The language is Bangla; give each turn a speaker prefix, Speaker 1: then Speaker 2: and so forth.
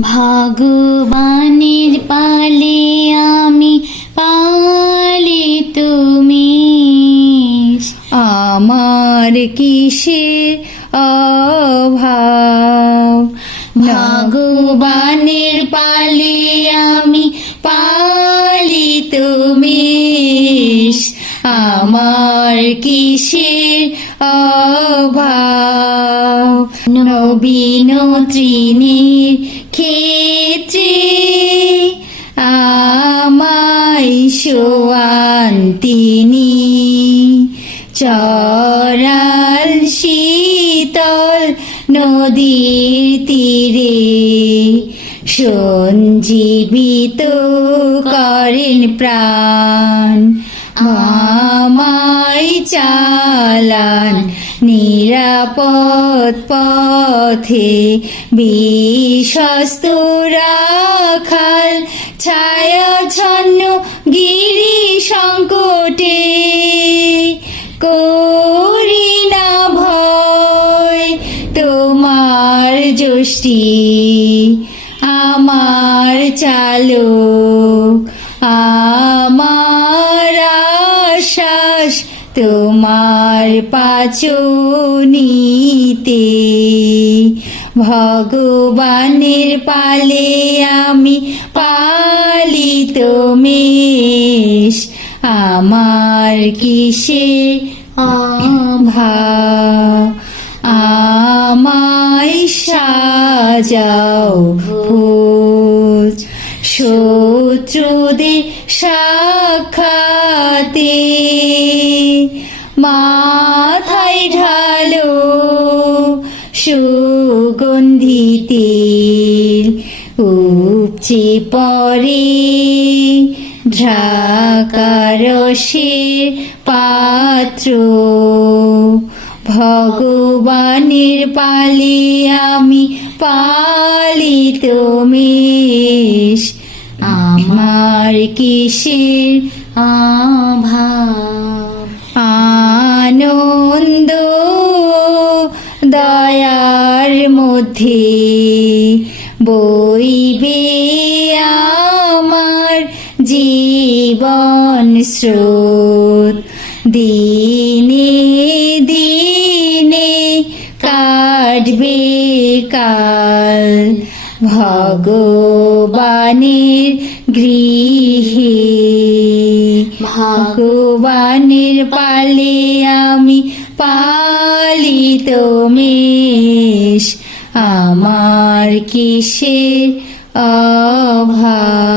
Speaker 1: ভগবানের পালে আমি পালি তুমি
Speaker 2: আমার কিসের অভাব?
Speaker 1: ভগবানের পালে
Speaker 2: আমার কিসের অভাব? নবীন তৃণীর ক্ষেত্রে আমায় শোয়ান তিনি। চরাল শীতল নদীর তীরে সঞ্জীবিত করেন প্রাণ। আমায় চালান, নিরাপদ পথে বিশ্বস্ত রাখাল, ছায়াছন্ন গিরি সংকটে করি না ভয়, তোমার যষ্টি আমার চালক, আমার আশ্বাস তোমার পাচনিতে। ভগবানের পালে আমি পালিত মেষ, আমার কিসে অভাব আমায় সাজাও ভোজ, শত্রুদের সাক্ষাতে মাথায় ঢালো সুগন্ধি তেল উপচে পরে ঢাকারসের পাত্র। ভগবানের পালে আমি পালিত মেষ। আমার কিসের
Speaker 1: অভাব
Speaker 2: আনন্দ দয়ার মধ্যে বইবে আমার জীবন স্রোত। দিনে দিনে কাটবে কাল ভগবানের গৃহে ভগবানের পালে আমি পালিত মেষ আমার কিসের অভাব?